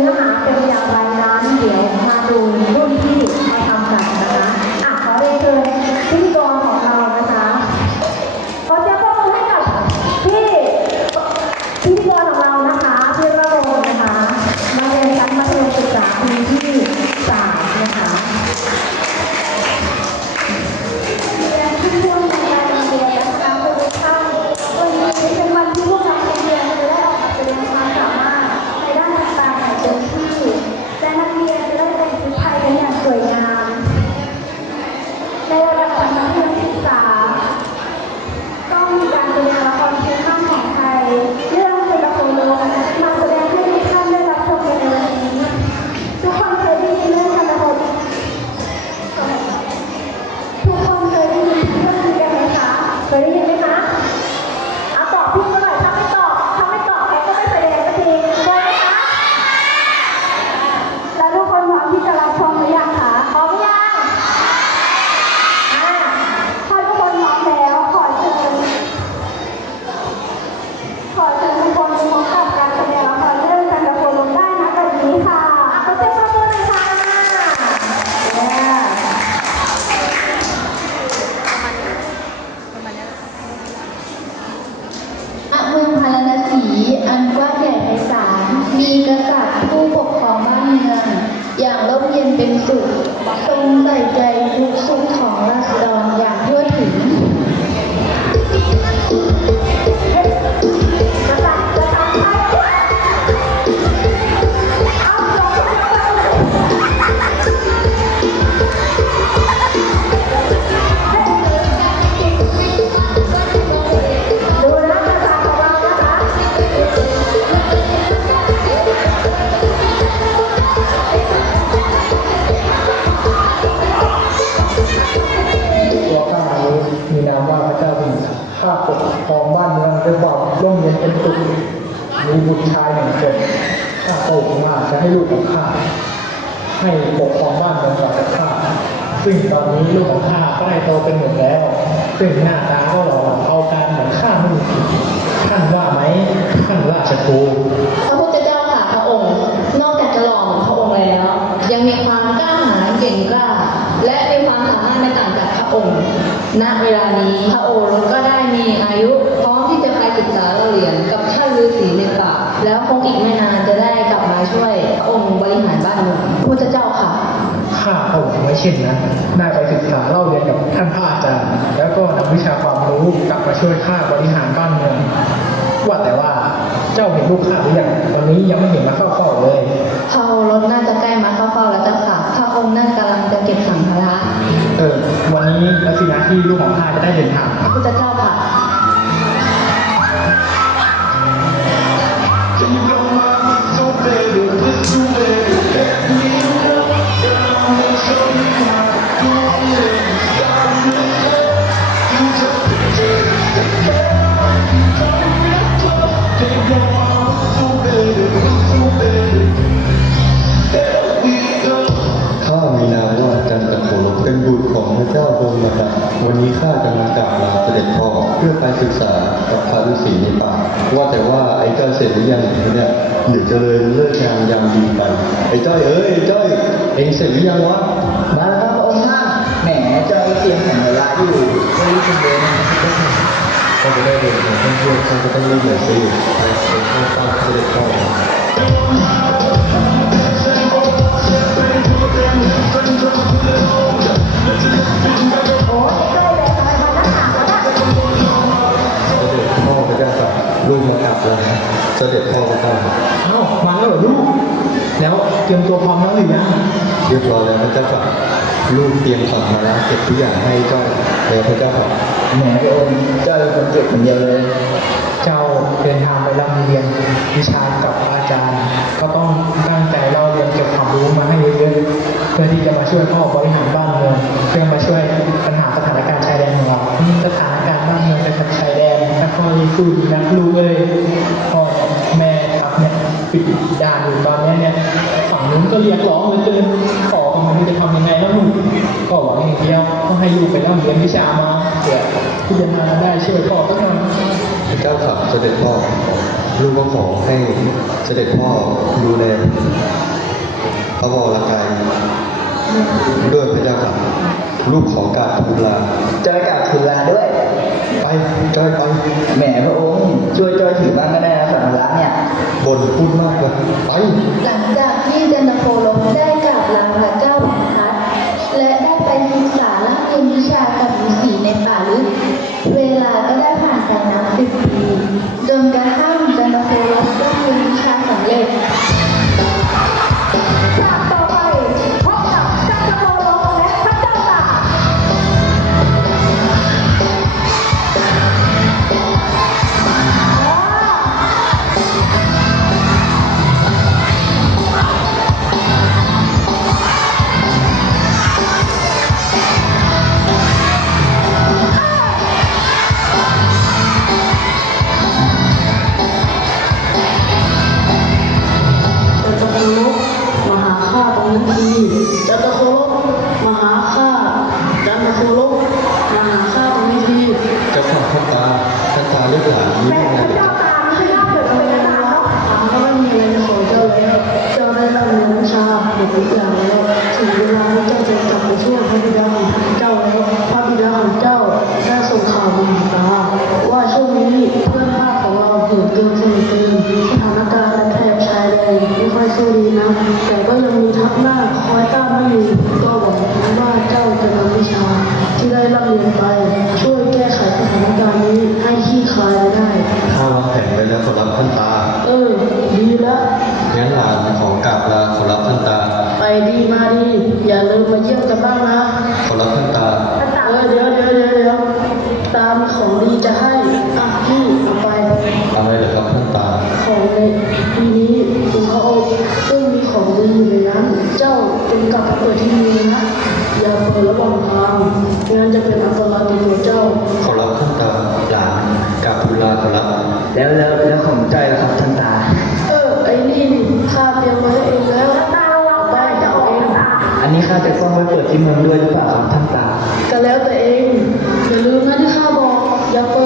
เปกครองบ้านเมืองต่อจาข้าซึ่งตอนนี้ลูกของข้าก็ได้โตเป็นหนุ่มแล้ว ซึ่งหน้าตาก็หล่อเอาการเหมือนข้าไม่ท่านว่าไหมท่านราชครูพระพุทธเจ้าค่ะพระองค์ นอกจากจะหล่อเหมือนพระองค์แล้ว ยังมีความกล้าหาญเก่งกล้า และมีความสามารถไม่ต่างจากพระองค์ ณ เวลานี้พระโอรสก็ได้มีอายุพร้อมที่จะไปศึกษาเรียนกับท่านฤาษีในป่าแล้วคงอีกไม่นานจะได้กลับมาช่วย องค์บริหารบ้านเมืองพระพุทธเจ้าค่ะ ข้าก็หวังไว้เช่นนั้นได้ไปศึกษาเล่าเรียนกับท่านพระอาจารย์ แล้วก็นำวิชาความรู้กลับมาช่วยข้าบริหารบ้านเมือง ว่าแต่ว่าเจ้าเห็นลูกข้าหรือยังตอนนี้ยังไม่เห็นมาเข้าเฝ้าเลยพระโอรสน่าจะใกล้มาเข้าเฝ้าแล้วเจ้าค่ะ พระองค์น่ากำลังจะเก็บสัมภาระเออ วันนี้แล้วสินะที่ลูกของข้าจะได้เดินทางพระพุทธเจ้าค่ะ ด็จพ่อเพื่อไปศึกษากับพระฤาษีในป่าว่าแต่ว่าไอ้เจ้าเสร็จหรือยังเนี่ยเดี๋ยวจะเลยเลิกงานยามดีไปไอ้จ้อยเอ้ยไอ้จ้อยเองเสร็จหรือยังวะมาแล้วครับองค์ท่านแหมจอยเตรียมแข่งเวลาอยู่ไม่รู้คุณเดินก็จะได้เดินของเพื่อนๆข้าก็ต้องรีบหน่อยสิไปเป็นข้าป้าเสด็จพ่อโตรียมตัวพร้อมแล้วหรือยังเรียบร้อยแล้วพระเจ้าค่ะลูกเตรียมของมาแล้วเก็บทุกอย่างให้จ้อยแล้วพระเจ้าค่ะแหมพี่องค์จอยเป็นคนเก็บคนเดียวเลย เจ้าเดินทางไปร่ำเรียนวิชากับอาจารย์ ก็ต้องตั้งใจเล่าเรียนเก็บความรู้มาให้เยอะๆเพื่อที่จะมาช่วยพ่อบริหารบ้านเมืองเพื่อมาช่วย ต้องให้ลูกไปร่ำเรียนวิชามาเผื่อที่จะมาได้ช่วยพ่อสักหน่อยพระเจ้าค่ะเสด็จพ่อลูกก็ขอให้เสด็จพ่อดูแลพระวรกายด้วยพระเจ้าค่ะลูกของกราบทูลลาจอยกราบทูลลาด้วย ไปจอยไปแหมพระองค์ช่วยจอยถือบ้างก็ได้นะสัมภาระเนี่ยบ่นพูดมากเลยไปหลังจากที่จันทโคลมได้กราบลาพระเจ้าา ของดีจะให้อะพี่เอาไป อะไรเหรอครับท่านตา ของในปีนี้คุณพระองค์ซึ่งมีของดีอยู่ในนั้น เจ้าจงกลับไปเปิดที่นี่นะ อย่าเปิดระหว่างทางงั้นจะเป็นอันตรายต่อตัวเจ้า ขอรับท่านตาหลานกราบทูลลาขอรับแล้วแล้วแล้วของจอยล่ะครับท่านตา เออ ไอ้นี่นี่ข้าเตรียมไว้ให้เองแล้ว ตาระวังไปได้จะจะอเอาอกเองตากอันนี้ข้าจะต้องไปเปิดที่เมืองด้วยหรือเปล่าครับท่าน บ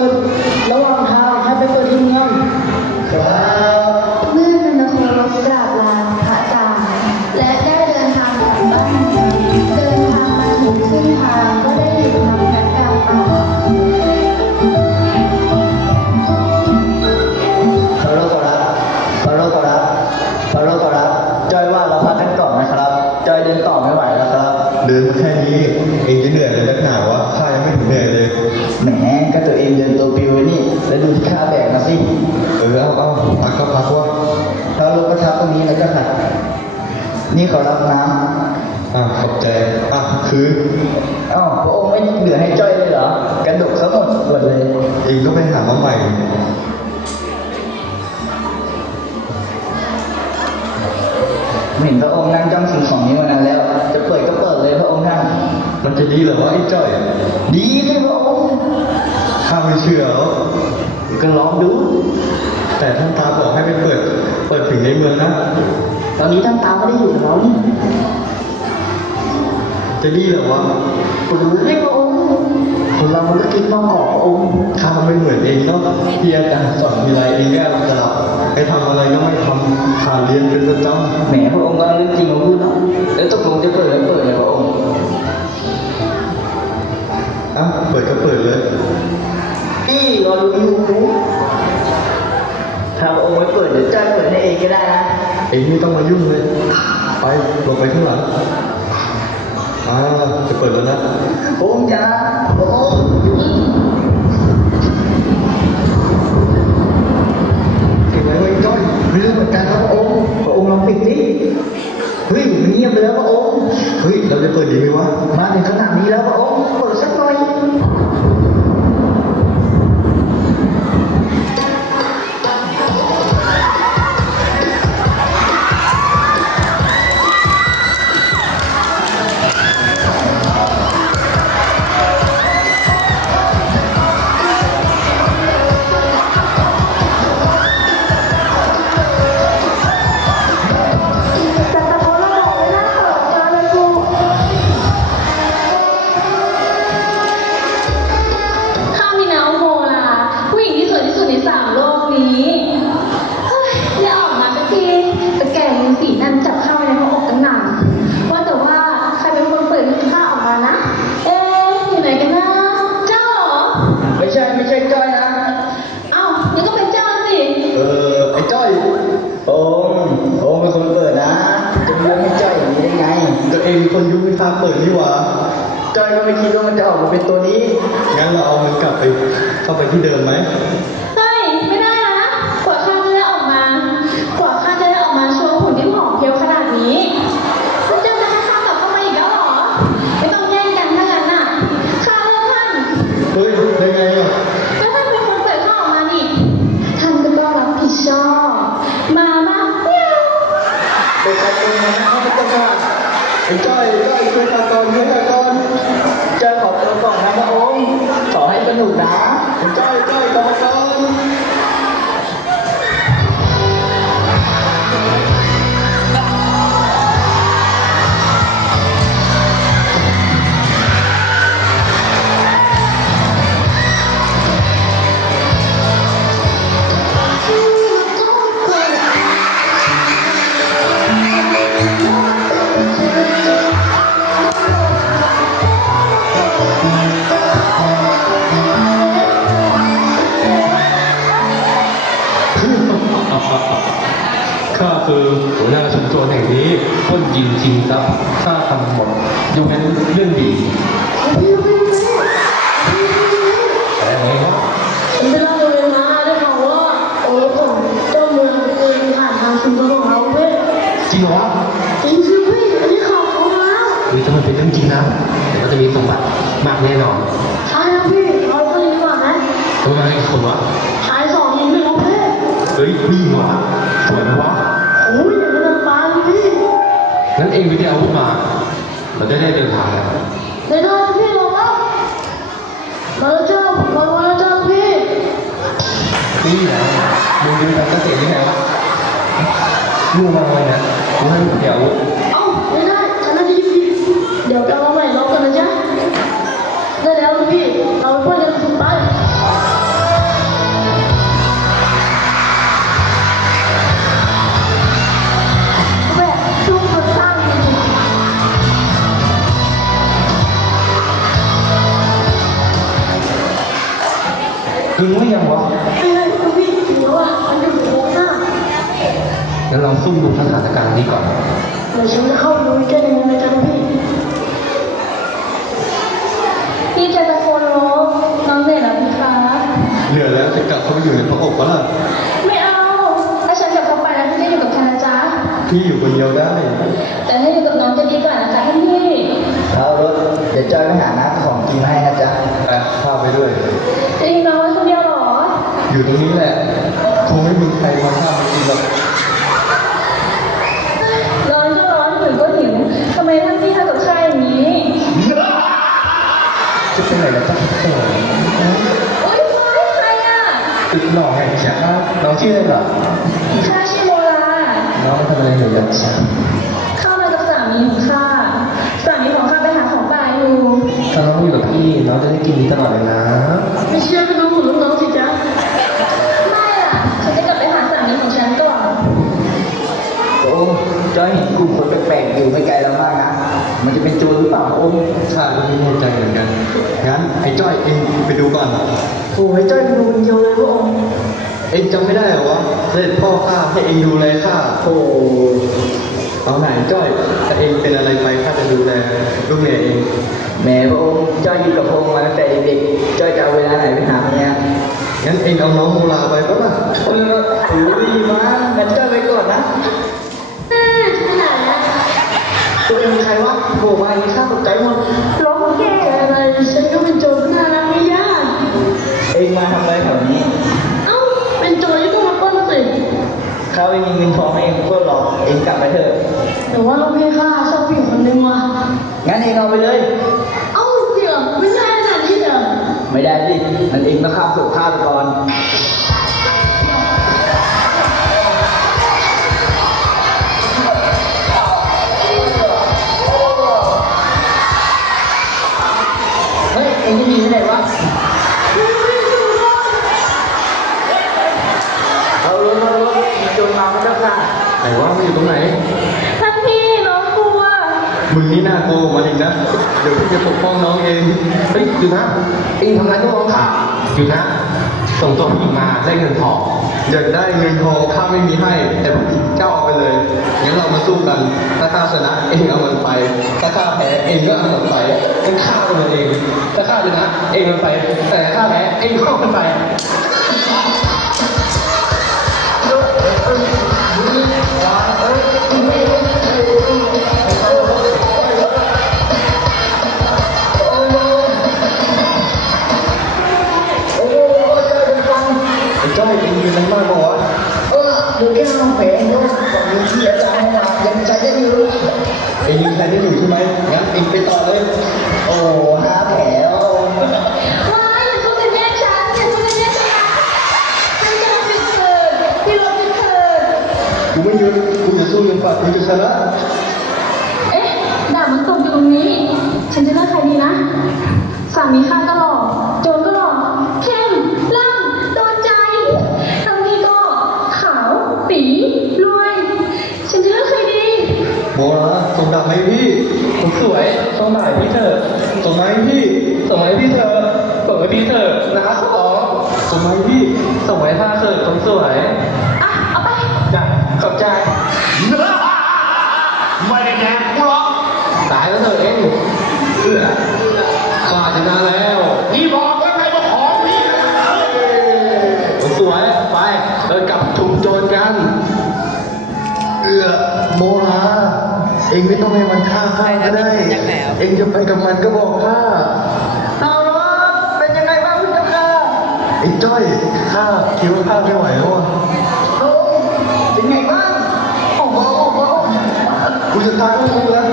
เอาพักก็พักวะฟาโรห์ก็ทับตรงนี้แล้วก็ค่ะนี่ขอรับน้อะขอบใจอะคือำอ้าวพระองค์ไม่เหลือให้จ้อยเลยเหรอกระดกซะหมดหมดเลยเองก็ไปหามาใหม่เห็นพระองค์นั่งจ้องสิ่งของนี้มานานแล้ว จะเปิดก็เปิดเลยพระองค์ท่านมันจะดีเหรอวะไอ้จ้อย ดีเลยพระองค์ข้าไม่เชื่อหรอกก็ลองดู แต่ท่านตาบอกให้ไปเปิด เปิดถึงในเมืองนะ ตอนนี้ท่านตาไม่ได้อยู่กับเรานี่จะดีเหรอวะคุณรู้ไหมพระองค์คนเรามันก็คิดมาขอพระองค์ข้าไม่เหมือนเองเนาะที่อาจารย์สอนมีอะไรเองแก้สลับไปทำอะไรก็ไม่ทำขาดเรียนเป็นประจแหมพระองค์ก็เรื่องจริงมาพูดเนาะแล้วตกลงจะเปิดแล้วเปิดเลยพระองค์ำอะเปิดก็เปิดเลยพี่รอดูอยู่ ถ้าพระองค์ไม่เปิดเดี๋ยวจ้อยเปิดให้เองก็ได้นะเองไม่ต้องมายุ่งเลย ไปลงไปข้างหลังอ่าจะเปิดแล้วนะพระองค์จ้าพระองค์เก็บไว้ไว้จ้อยไม่รู้เหมือนกันครับพระองค์พระองค์ลองปิดดิเฮ้ยมันเงียบไปแล้วพระองค์เฮ้ยเราจะเปิดดีไหมวะมาถึงขนาดนี้แล้วพระองค์เปิดสัก คิดว่ามันจะออกมาเป็นตัวนี้ งั้นเราเอามันกลับไปเข้าไปที่เดิมไหมเฮ้ย ไม่ได้นะ กว่าข้าจะได้ออกมา กว่าข้าจะได้ออกมาโชว์หุ่นที่ผอมเพรียวขนาดนี้แล้วเจ้าจะให้ข้ากลับเข้ามาอีกแล้วเหรอ ไม่ต้องแย่งกันถ้างั้นน่ะ ข้าเลือกท่าน เฮ้ยได้ไงอะแล้วท่านเป็นคนเปิดข้าออกมานี่ ท่านก็ต้องรับผิดชอบ มามาเมียวเป็นการเป็นนะเขาไม่ต้องการไอ้จ้อยจ้อยช่วยทาง ขอให้ส หัวหน้าชุมชนแห่งนี้ปล้นยิงชิงทรัพย์ข้าทำหมดยกเว้นเรื่องดีอะไรไหมวะฉันไปเล่าเลยนะได้ข่าวว่าโอ้ของเจ้าเมืองเดินผ่านทางชุมชนของเราเว้ยจริงเหรอวะจริงสิพี่อันนี้ข่าวของเราหรือถ้ามันเป็นเรื่องจริงนะเดี๋ยวเราจะมีสมบัติมากแน่นอนใช่นะพี่เราก็ดีกว่านะทำไมมาให้คนวะชายสองหญิงไม่รู้เพศเฮ้ยผู้หญิงวะสวยนะวะ งั้นเองไปได้อาวุธมา เราจะได้เดินทางแล้วในทางพี่ลงแล้วมาแล้วเจ้ามาแล้วเจ้าพี่นี่แหละมึงจะไปทำเกษตรยังไงวะลูกมาเลยเนี่ยกูให้มึงเดี๋ยวอาวุธเอ้าไม่ได้ฉันน่าจะยิบยิบเดี๋ยวจะเอาใหม่ลองกันนะจ๊ะได้แล้วพี่ เราไปพ่นกันสุดไป มึงไม่ยังวะไม่ได้พี่ถือว่ามันอยู่ตรงหน้างั้นเราซุ่มดูสถานการณ์นี้ก่อนเดี๋ยวฉันจะเข้าไปดูแค่ยังไงนะจ๊ะพี่ พี่จะตะโกนร้องน้องเหนื่อยแล้วพี่คะเหลือแล้วจะกลับเข้าไปอยู่ในพระอกปะล่ะไม่เอา ถ้าฉันกลับเข้าไปแล้วพี่จะอยู่กับใครนะจ๊ะพี่อยู่คนเดียวได้ แต่ให้อยู่กับน้องจะดีกว่านะคะท่านพี่เอารถเดี๋ยวจอยไปหาน้ำของกินให้นะจ๊ะไปพาไปด้วยจะทิ้ง อยู่ตรงนี้แหละ คงไม่มีใครมาฆ่ามันกินหรอกร้อนก็ร้อนหิวก็หิวทำไมท่านพี่ทำกับข้าอย่างนี้ จะไปไหนล่ะจ๊ะโอ้โหโอ๊ยฟ้ายใครอะติดหล่อแห่งชาติน้องชื่ออะไรเหรอข้าชื่อโมลาน้องมาทำอะไรอยู่ยันชาเข้ามากับสามีของข้าสามีของข้าไปหาของป่าอยู่ถ้าน้องอยู่กับพี่น้องจะได้กินดีตลอดเลยนะ ไม่เชื่อ จอยเห็นกลุ่มคนแปลกๆอยู่ไม่ไกลเรามากนะ มันจะเป็นโจรหรือเปล่าพระองค์ข้าก็ไม่แน่ใจเหมือนกันงั้นไอ้จ้อยเองไปดูก่อนโอ้ยจ้อยดูคนเดียวเลยพระองค์เองจำไม่ได้เหรอวะเสด็จพ่อข้าให้เองดูแลข้าโอ้เอาไหนจ้อยถ้าเองเป็นอะไรไปข้าจะดูแลลูกเมียเองแหม่พระองค์จ้อยอยู่กับพระองค์มาตั้งแต่เด็กๆจอยจะเอาเวลาไหนไปหาเมียงั้นเองเอาน้องโมลาไปปะล่ะเอออุ้ยมางั้นจอยไปก่อนนะ ตัวเองใครวะโผล่มาอย่างนี้ข้าตกใจหมดร้องแก่อะไร ฉันก็เป็นโจรน่ารักไม่ยาก เองมาทำอะไรแถวนี้ เอ้า เป็นโจรที่ต้องมาปล้นสิข้าไม่มีเงินทองให้เองก็หรอกเองกลับไปเถอะแต่ว่าเราให้ค่าชอบผู้หญิงคนนึงว่ะงั้นเองเอาไปเลย เอ้าเดี๋ยวไม่ใช่ขนาดนี้เดี๋ยวไม่ได้สิมันเองต้องข้ามสู่ข้าไปก่อน โจรมาไม่ต้องค่ะไหนว่ามันอยู่ตรงไหน ท่านพี่น้องกลัว มึงนี่น่ากลัวกว่ามันอีกนะ เดี๋ยวพี่จะปกป้องน้องเอง เฮ้ยอยู่นะเองทำงานก็มองขาอยู่นะ ส่งตัวผู้หญิงมาได้เงินทองอยากได้เงินทองข้าไม่มีให้ แต่ผู้หญิงเจ้าเอาไปเลยงั้นเรามาสู้กัน ถ้าข้าชนะเองเอามันไป ถ้าข้าแพ้เองก็เอามันไปงั้นข้าเป็นมันเอง ถ้าข้าชนะเองมันไป แต่ข้าแพ้เองก็เอามันไป ได้อยู่ใช่ไหมงั้นเองไปต่อเลย โอ้ห้าแผลแล้วว้ายอย่าสู้กันแย่ฉันอย่าสู้กันแย่ฉันฉันจะรับผิดเถิดพี่รับผิดเถิดกูไม่หยุดกูจะสู้จนกว่ากูจะชนะเอ๊ะดาบมันตกอยู่ตรงนี้ ฉันจะเลือกใครดีนะสามีข้าก็หล่อโจรก็หล่อเข้มล่ำโดนใจทางนี้ก็ขาวตีรวย ฉันจะเลือกใครดี โบราส่งดาบมาให้พี่ผม สวยต้องหมายพี่เถอะส่งมาให้พี่ส่งมาให้พี่เถอะส่งให้พี่เถอะนะครับขอส่งมาให้พี่ส่งมาให้ข้าเถอะคนสวยอะ เอาไป จ้ะขอบใจไม่ได้แดกกูหรอกตายแล้วเถอะเองเอื้อข้าชนะแล้ว องไม่ต้องให้มันฆ่าข้าก็ได้ เองจะไปกับมันก็บอกข้าเอาละเป็นยังไงบ้างพี่เจ้าค่ะไอ้จ้อยข้าคิดว่าข้าไม่ไหวแล้วอะโอ้เป็นไงบ้างโอ้โหโอ้โหกูจะตายแล้วมึงแล้ว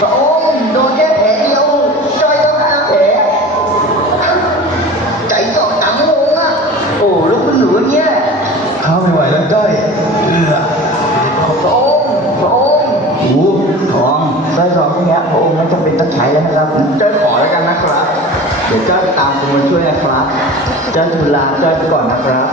พระองค์โดนแค่แผลเดียวจอยต้องห้าแผลใจสอดหนังงงอะโอ้ลูกคุณหนูเนี่ยข้าไม่ไหวแล้วจ้อย เดี๋ยวจ้อยตามคุณมาช่วยนะครับจ้อยทูลลาจ้อยไปก่อนนะครับ